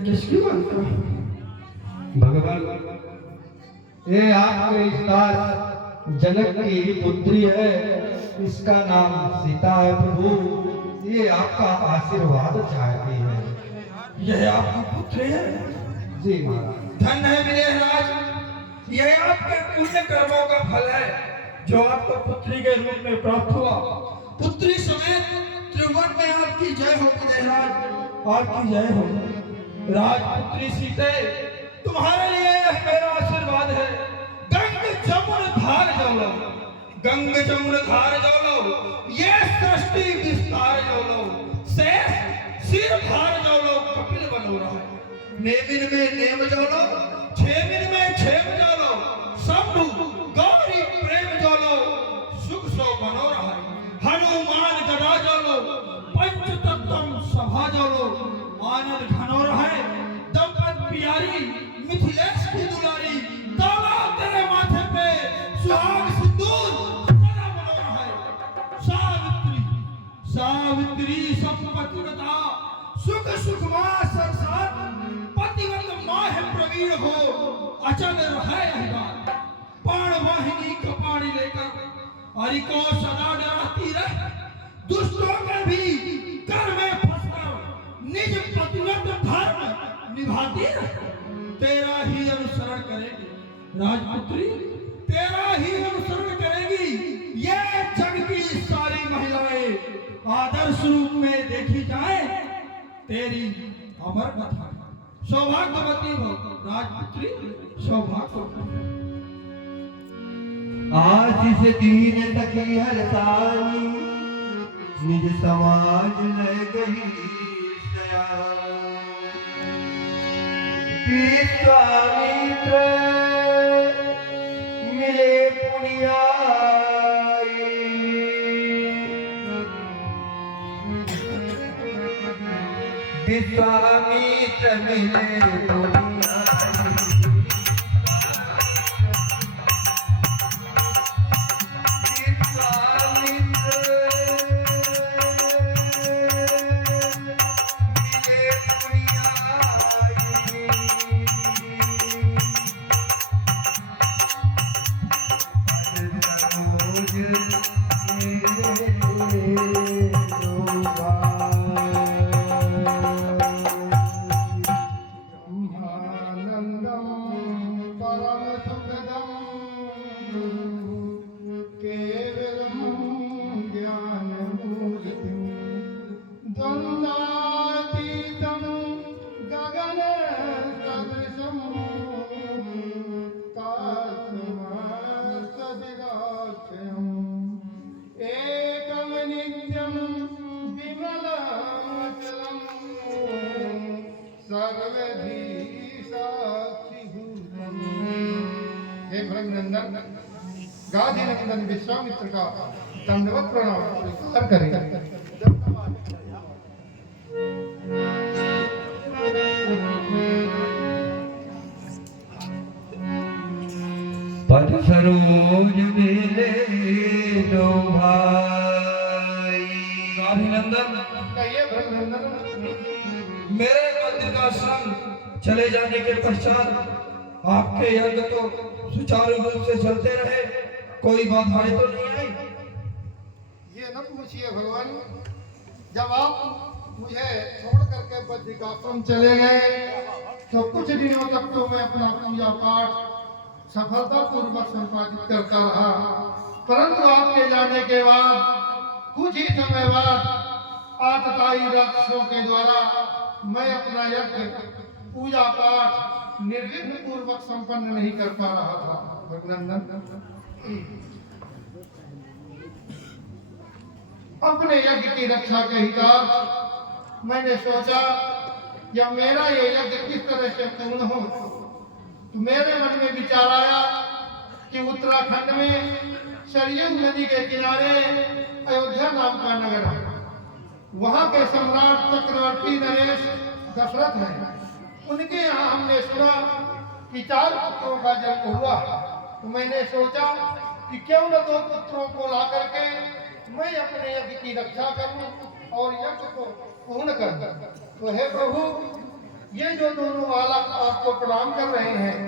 किसकी मानता है? भगवान, ये आपके इस्तार जनक की पुत्री है, इसका नाम सीता है प्रभु। ये आपका आशीर्वाद चाहती है। यह आपकी पुत्री है? जी महाराज। धन है विदेहराज, यह आपके पुण्य कर्मों का फल है जो आपको पुत्री के रूप में प्राप्त हुआ। पुत्री समेत त्रिभुवन में आपकी जय हो विदेहराज, आपकी जय हो। राजपुत्री सीते, तुम्हारे लिए यह मेरा आशीर्वाद है। गंग जमुन धार जलो, गंग जमुन धार जलो, ये सृष्टि विस्तार जलो, शेष सिर भार जलो, कपिल बनो रहा है। नेमिन में नेम जलो, छेमिन में छेम जलो, शंभु गौरी प्रेम जलो, सुख सो बनो रहा है। हनुमान गदा जलो, पंचतत्व सभा जलो, आनंद घनो रहे। दंपत प्यारी मिथिलेश की दुलारी, दावा तेरे माथे पे सुहाग सिंदूर सदा बनो रहे। सावित्री सावित्री संपतिव्रता, सुख सुखमा सरसात, पतिव्रत माह प्रवीण हो, अचल रहे यह बात। बाण वाहिनी कपाड़ी लेकर हरि को सदा डराती रह, दुष्टों के भी कर में फंसकर निज पतिव्रत धर्म निभाती रह। तेरा ही अनुसरण करेगी राजपुत्री, तेरा ही अनुसरण करेगी। ये जग की सारी महिलाएं आदर्श रूप में देखी जाए, तेरी अमर कथा। सौभाग्यवती हो राजपुत्री, सौभाग्यवती। आज इस दीन तकी हरतानी, निज समाज ले गई सया। विश्वामित्र मिले पुनियाई, विश्वामित्र मिले पुनियाई। गादी नंदन विश्वामित्र का दंडवत प्रणाम स्वीकार करें। पद सरोज मिले दो भाई। गाधी नंदन, कहिए भृगनंदन। मेरे मंदिर का संग चले जाने के पश्चात आपके यज्ञ तो सुचारू रूप से चलते रहे, कोई बाधाएं तो नहीं आई? ये न पूछिए भगवान, जब आप मुझे छोड़ करके बद्रिकाश्रम चले गए तो कुछ दिनों तक तो मैं अपना पूजा पाठ सफलता पूर्वक संपादित करता रहा, परंतु आपके जाने के बाद कुछ ही समय बाद आतताई राक्षसों के द्वारा मैं अपना यज्ञ पूजा पाठ निर्विघ्न पूर्वक संपन्न नहीं कर पा रहा था। भगनंदन, अपने यज्ञ की रक्षा के हितार्थ मैंने सोचा या मेरा ये यज्ञ किस तरह से पूर्ण हो, तो मेरे मन में विचार आया कि उत्तराखंड में सरयू नदी के किनारे अयोध्या नाम का नगर है। वहां के सम्राट चक्रवर्ती नरेश दशरथ हैं। उनके यहाँ हमने सुना कि 4 पुत्रों का जन्म हुआ, तो मैंने सोचा कि क्यों न 2 पुत्रों को ला करके मैं अपने यज्ञ की रक्षा करूं और यज्ञ को पूर्ण कर दूं। तो हे प्रभु, ये जो दोनों बालक आपको प्रणाम कर रहे हैं,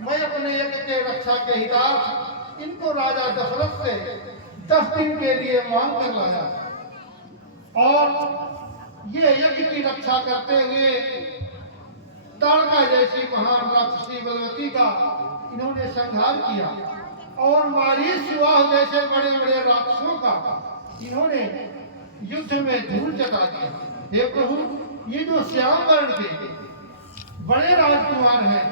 मैं अपने यज्ञ के रक्षा के हितार्थ इनको राजा दशरथ से 10 दिन के लिए मांग कर लाया और ये यज्ञ की रक्षा करते हुए ताड़का जैसी महान राक्षसी बलवती का इन्होंने संहार किया और मारीच विवाह जैसे बड़े बड़े राक्षसों का इन्होंने युद्ध में धूल चटा दिया। हे प्रभु, ये जो श्याम वर्ण के बड़े राजकुमार हैं,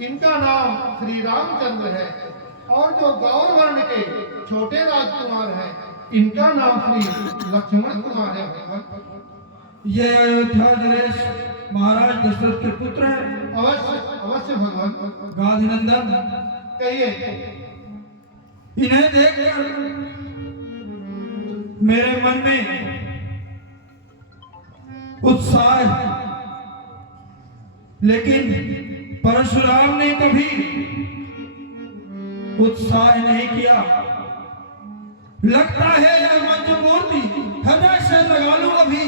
इनका नाम श्री रामचंद्र है और जो गौर वर्ण के छोटे राजकुमार हैं, इनका नाम श्री लक्ष्मण कुमार है। ये अयोध्या नरेश महाराज दशरथ के पुत्र हैं। अवश्य अवश्य भगवान। गाधिनंदन, कहिए। इन्हें देखकर मेरे मन में उत्साह है, लेकिन परशुराम ने कभी उत्साह नहीं किया। लगता है यह मंजू मूर्ति हृदय से लगा लूं अभी,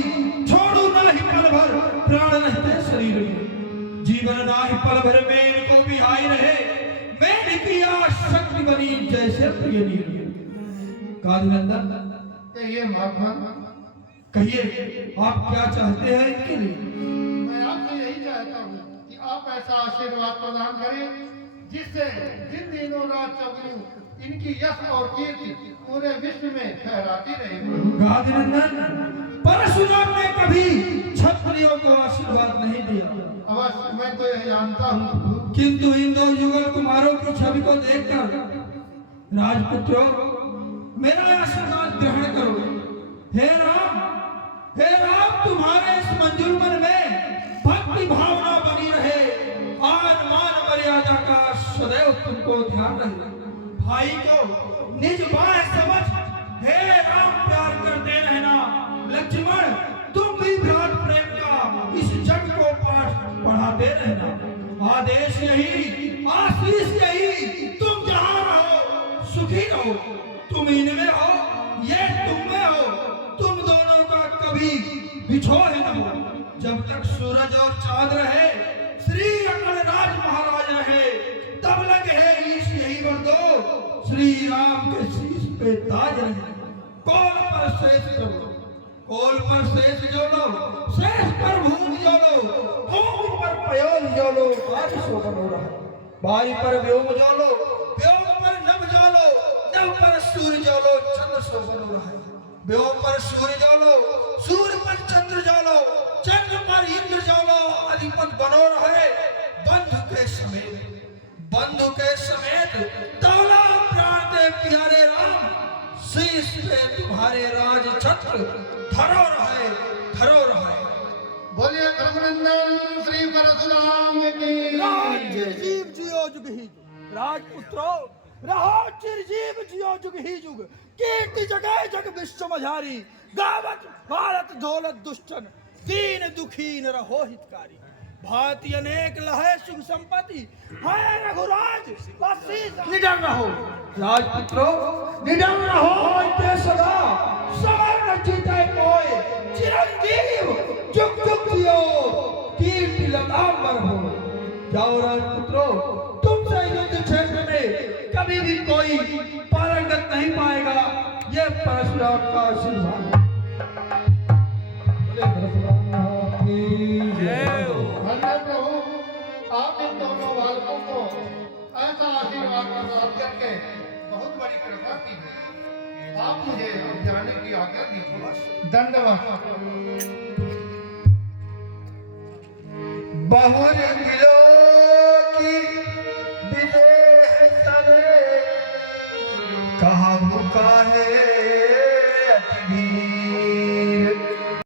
छोड़ू ना ही पल भर प्राण रहते शरीर में, जीवन ना ही पल भर में इनको बिहाई रहे, मैंने किया शक्ति बनी जैसे प्रिय नीर। गाधिनंदन, कहिए महात्मा। कहिए आप क्या चाहते हैं इनके लिए? मैं आपसे यही चाहता हूँ कि आप ऐसा आशीर्वाद प्रदान करें जिससे जिन दिनों रात चौगुनी इनकी यश और कीर्ति पूरे विश्व में फहराती रहे। गाधिनंदन, परशुराम ने कभी क्षत्रियों को आशीर्वाद नहीं दिया। अवश्य, मैं तो यह जानता हूँ, किंतु इन दो युगल कुमारों की छवि को देखकर राजपुत्रों, मेरा आशीर्वाद ग्रहण करो। हे राम, तुम्हारे इस मंजूर मन में भक्ति भावना बनी रहे, आन मान मर्यादा का सदैव तुमको ध्यान रहे। भाई को निज बाय समझ हे राम प्यार करते रहना। लक्ष्मण, तुम भी भ्रात प्रेम का इस जग को पाठ पढ़ाते रहना। आदेश यही, आशीष यही, तुम जहां रहो सुखी रहो। तुम इनमें हो, ये तुम में हो, तुम दोनों का कभी बिछोह न हो। जब तक सूरज और चांद रहे, श्री अकल राज महाराज रहे, तब लग है ईश यही वर दो, श्री राम के शीश पे ताज रहे। कौल पर शेष जोड़ो, कौल पर शेष जोड़ो, शेष पर भूमि जोड़ो, भूमि पर पयोल जोड़ो, आज शोभन हो रहा। बारी पर व्योम जोड़ो, व्योम पर नभ जोड़ो, नभ पर सूर्य जोड़ो, चंद्र शोभन हो रहा है। व्योम पर सूर्य जोड़ो, सूर्य पर चंद्र जोड़ो, चंद्र पर इंद्र जोड़ो, अधिपत बनो रहे। बंधु के समेत ताला प्राण दे प्यारे राम, शीश पे तुम्हारे राज छत्र धरो रहे, धरो रहे। बोलिए ब्रह्मनंदन श्री परशुराम की जीव जियो जुग ही जुग। राजपुत्रों, रहो चिरजीव जियो जुग ही जुग। कीर्ति जगह जग विश्व मझारी, गावत भारत दौलत दुष्टन, दीन दुखीन रहो हितकारी। भांति अनेक लहे सुख संपत्ति, है रघुराज निडर रहो। राजपुत्रों, निडर रहो इते सदा, समर न जीते कोई, चिरंजीव जुग जुग जियो, कीर्ति लतांबर हो। जाओ राजपुत्रों, तुमसे युद्ध क्षेत्र में कभी भी कोई पारंगत नहीं पाएगा। ये परशुराम का आशीर्वाद। प्रभु, आप इन दोनों बालकों को ऐसा आशीर्वाद प्रदान करके बहुत बड़ी कृपा की है। आप मुझे जाने की आज्ञा दीजिए। धन्यवाद। बहुरंगिलों की विदेह तले, कहा भूखा है